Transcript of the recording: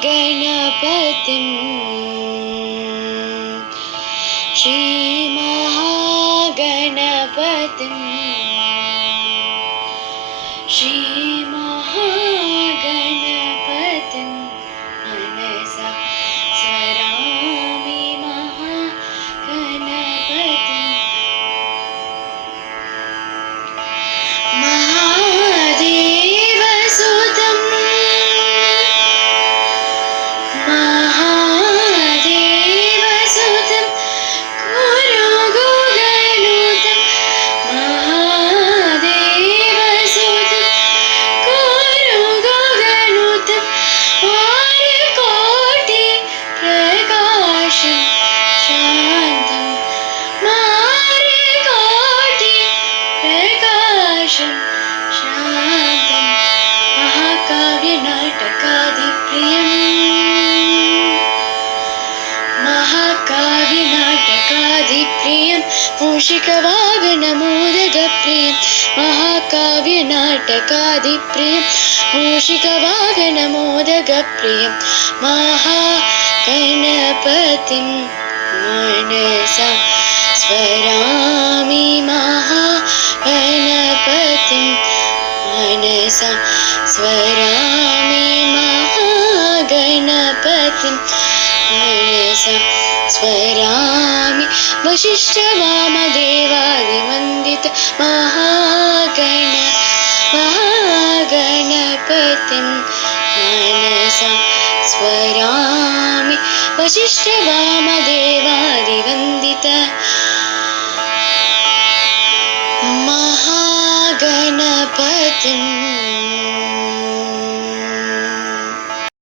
महागणपतिं श्रीमहागणपतिं श्रीमहागणपतिं मनसा स्मरामि महागणपतिं महादेवसुतं महादेवसुतं गुरुगुगनुतं महादेवसुतं गुरुगुगनुतं मार्कोटि प्रकाशं शान्तं मार्कोटि प्रकाशं शान्तं महाकाव्यनाटकादिप्रियं मूषिकवाहनमोदगप्रियं महाकाव्यनाटकादिप्रियं मूषिकवाहनमोदगप्रियं महागणपतिं मनसा स्मरामि महागणपतिं मनसा स्मरामि महागणपतिं मनसा स्मरामि वसिष्ठवामदेवादिवन्दित महागणपतिं मनसा स्मरामि वसिष्ठवामदेवादिवन्दित महागणपतिं